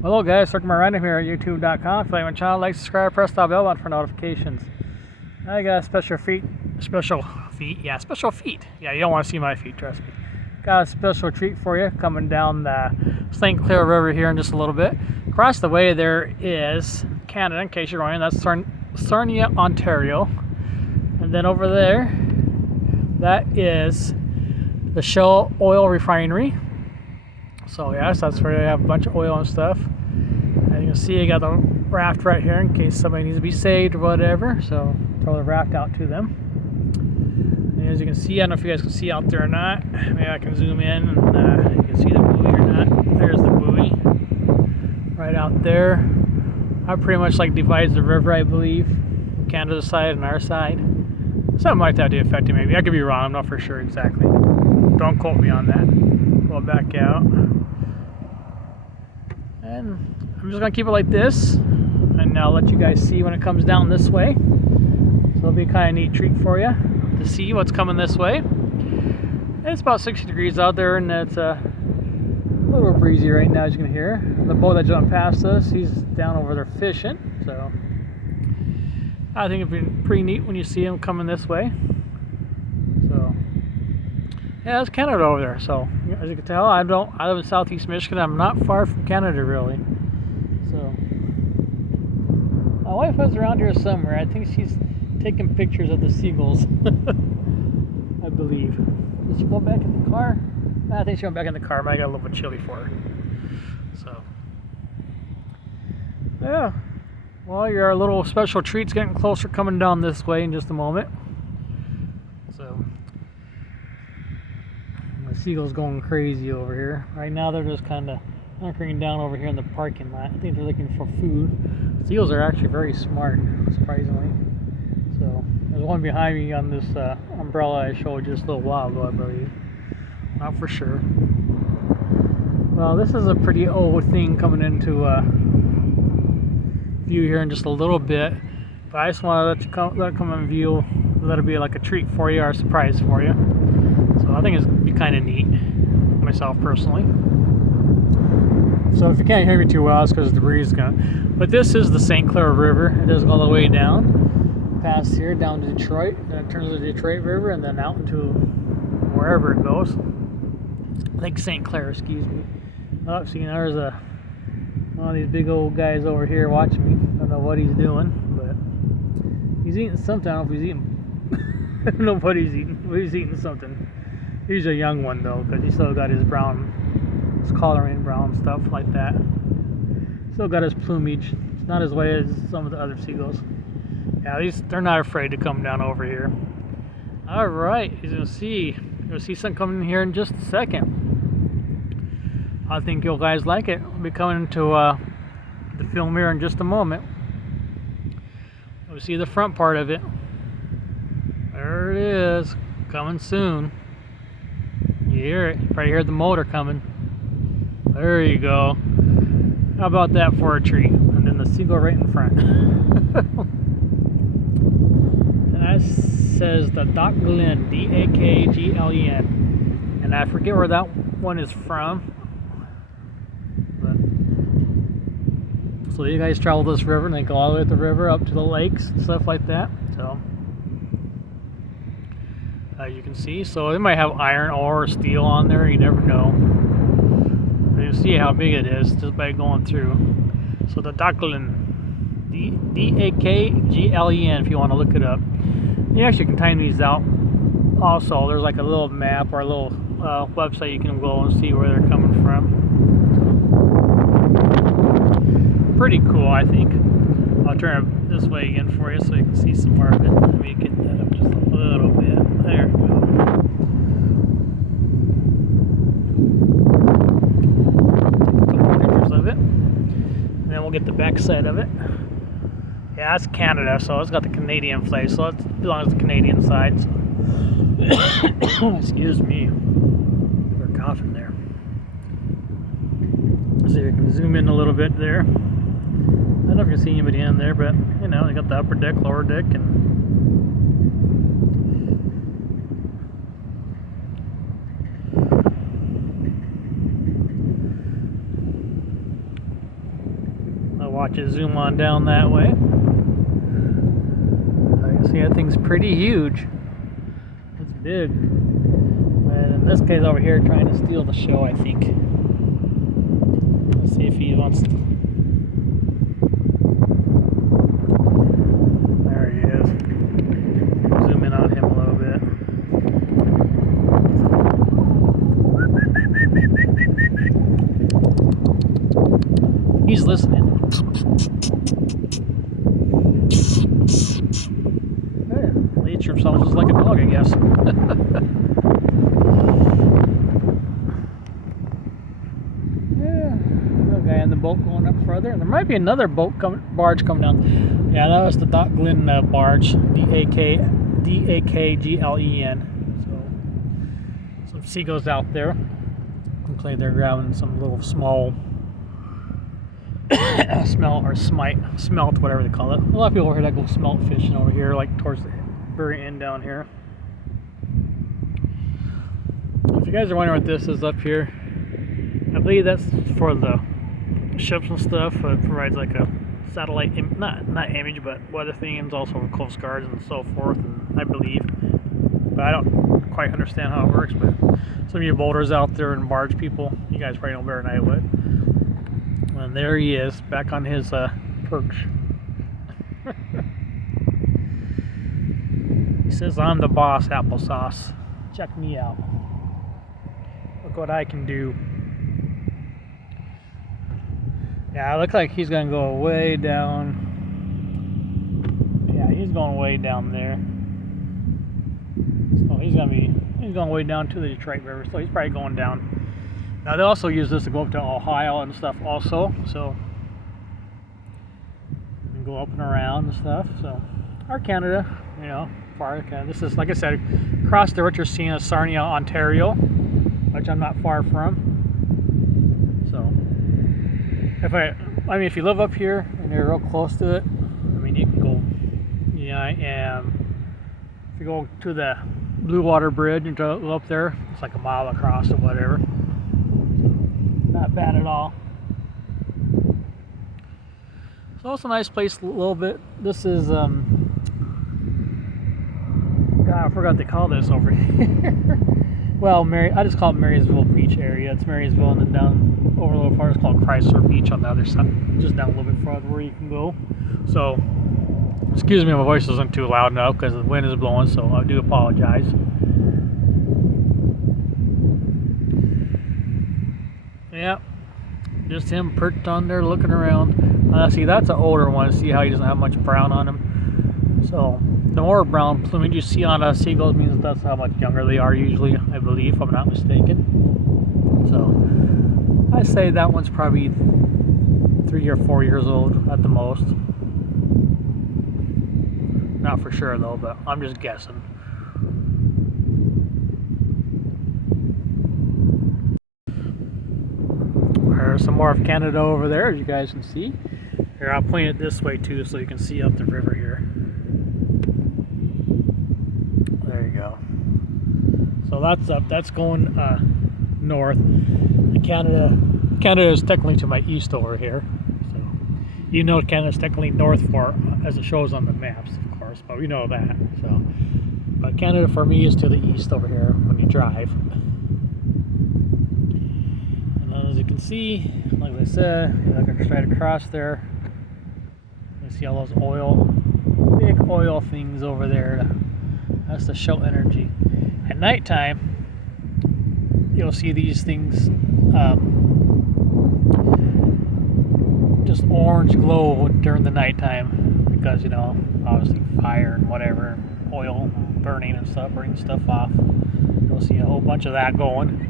Hello guys, Circle Random here at youtube.com. If you like my channel, like, subscribe, press that bell button for notifications. I got a special feat. Yeah, you don't want to see my feet, trust me. Got a special treat for you coming down the St. Clair River here in just a little bit. Across the way there is Canada, in case you're wondering. That's Sarnia, Ontario. And then over there, that is the Shell oil refinery. So yes, that's where they have a bunch of oil and stuff. As you can see, I got the raft right here in case somebody needs to be saved or whatever. So throw the raft out to them. And as you can see, I don't know if you guys can see out there or not. Maybe I can zoom in and you can see the buoy or not. There's the buoy right out there. That pretty much like divides the river, I believe. Canada's side and our side. Something like that to affect it maybe. I could be wrong, I'm not for sure exactly. Don't quote me on that. We'll back out. And I'm just gonna keep it like this, and I'll let you guys see when it comes down this way. So it'll be a kind of neat treat for you to see what's coming this way. And it's about 60 degrees out there, and it's a little breezy right now, as you can hear. The boat that jumped past us, he's down over there fishing. So I think it'd be pretty neat when you see him coming this way. So yeah, it's Canada over there. So as you can tell, I live in southeast Michigan. I'm not far from Canada, really. So my wife was around here somewhere. I think she's taking pictures of the seagulls. I believe. Did she go back in the car? I think she went back in the car. But I got a little bit chilly for her. So yeah. Well, your little special treat's getting closer, coming down this way in just a moment. So the seagulls going crazy over here. Right now they're just kind of hunkering down over here in the parking lot. I think they're looking for food. Seagulls are actually very smart, surprisingly. So there's one behind me on this umbrella I showed just a little while ago, I believe. Not for sure. Well, this is a pretty old thing coming into view here in just a little bit. But I just want to let it come in view. Let it be like a treat for you or a surprise for you. So I think it's going to be kind of neat, myself personally. So if you can't hear me too well, it's because the breeze is going. But this is the St. Clair River. It is all the way down, past here, down to Detroit. Then it turns to the Detroit River and then out into wherever it goes. Lake St. Clair, excuse me. Oh, see, there's one of these big old guys over here watching me. I don't know what he's doing, but he's eating something. I don't know if he's eating. I don't know what he's eating. But he's eating something. He's a young one though, because he still got his coloring brown stuff like that. Still got his plumage. It's not as white as some of the other seagulls. Yeah, they're not afraid to come down over here. All right, you'll see something coming in here in just a second. I think you guys like it. We'll be coming to the film here in just a moment. You'll see the front part of it. There it is, coming soon. You hear it. You probably hear the motor coming. There you go. How about that for a treat? And then the seagull right in front. And that says the Dakglen, D-A-K-G-L-E-N. And I forget where that one is from. So you guys travel this river and they go all the way up the river up to the lakes and stuff like that. So you can see, so they might have iron ore or steel on there, you never know. But you see how big it is just by going through. So the Dakglen, D-A-K-G-L-E-N, if you want to look it up. You actually can time these out also. There's like a little map or a little website you can go and see where they're coming from. Pretty cool, I think. I'll turn it this way again for you so you can see some more of it. Let me get that up just a little bit. There we go. A couple more pictures of it. And then we'll get the back side of it. Yeah, that's Canada, so it's got the Canadian flag, so it belongs to the Canadian side. So. Excuse me. We're coughing there. So you can zoom in a little bit there. I don't know if you can see anybody in there, but you know, they got the upper deck, lower deck, and watch it zoom on down that way. I can see that thing's pretty huge. It's big. And in this guy's over here trying to steal the show, I think. Let's see if he wants to. There he is. Zoom in on him a little bit. He's listening. Hey, he treats himself just like a dog, I guess. Guy in the boat going up further. There might be another barge coming down. Yeah, that was the Dock Glen barge, D-A-K-G-L-E-N. So some seagulls out there. Looks like they're grabbing some little small smelt, whatever they call it. A lot of people over here that go smelt fishing over here, like towards the very end down here. If you guys are wondering what this is up here, I believe that's for the ships and stuff. It provides like a satellite, not image, but weather things, also for Coast Guards and so forth, and I believe. But I don't quite understand how it works, but some of you boaters out there and barge people, you guys probably know better than I would. And there he is, back on his perch. He says, "I'm the boss, applesauce. Check me out. Look what I can do." Yeah, it looks like he's gonna go way down. Yeah, he's going way down there. So he's going way down to the Detroit River. So he's probably going down. Now they also use this to go up to Ohio and stuff also. So you can go up and around and stuff. So or Canada, you know, far Canada. This is, like I said, across there. What you're seeing is Sarnia, Ontario, which I'm not far from. So. If you live up here and you're real close to it, I mean, you can go. Yeah, I am. If you go to the Blue Water Bridge and go up there, it's like a mile across or whatever. Not bad at all. So it's a nice place a little bit. This is God, I forgot they call this over here. Well, I just call it Marysville Beach area. It's Marysville, and then down over a little far, it's called Chrysler Beach on the other side, just down a little bit farther where you can go. So, excuse me, my voice isn't too loud now because the wind is blowing, so I do apologize. Yeah, just him perched on there looking around. See, that's an older one. See how he doesn't have much brown on him. So, the more brown plumage you see on seagulls means that's how much younger they are usually, I believe, if I'm not mistaken. So, I say that one's probably 3 or 4 years old at the most. Not for sure though, but I'm just guessing. There's some more of Canada over there, as you guys can see. Here, I'll point it this way too, so you can see up the river here. There you go. So that's up. That's going north. Canada is technically to my east over here. So you know Canada's technically north for, as it shows on the maps, of course, but we know that. So, but Canada for me is to the east over here when you drive. And then as you can see, like I said, you look straight across there. You see all those big oil things over there. That's the show energy. At nighttime, you'll see these things just orange glow during the nighttime because, you know, obviously fire and whatever, oil burning and stuff, burning stuff off. You'll see a whole bunch of that going.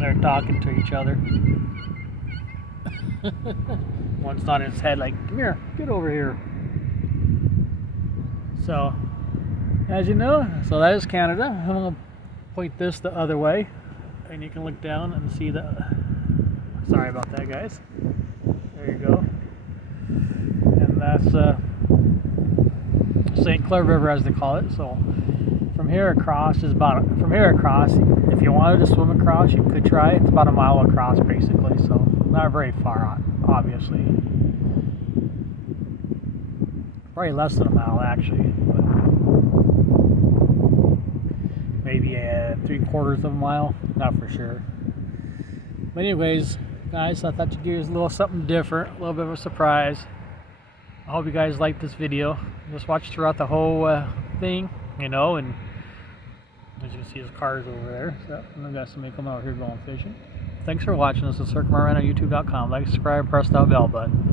They're talking to each other. One's nodding his head like, "Come here, get over here." So, as you know, so that is Canada. I'm going to point this the other way, and you can look down and see the. Sorry about that, guys. There you go. And that's St. Clair River, as they call it. So from here across is about. From here across, if you wanted to swim across, you could try. It's about a mile across, basically. So not very far obviously. Probably less than a mile actually, but maybe 3/4 of a mile, not for sure. But anyways, guys, I thought to give you a little something different, a little bit of a surprise. I hope you guys liked this video. Just watch throughout the whole thing, you know, and as you can see, there's cars over there. So I got somebody coming out here going fishing. Thanks for watching. This is Sir Ryan on YouTube.com. Like, subscribe, press that bell button.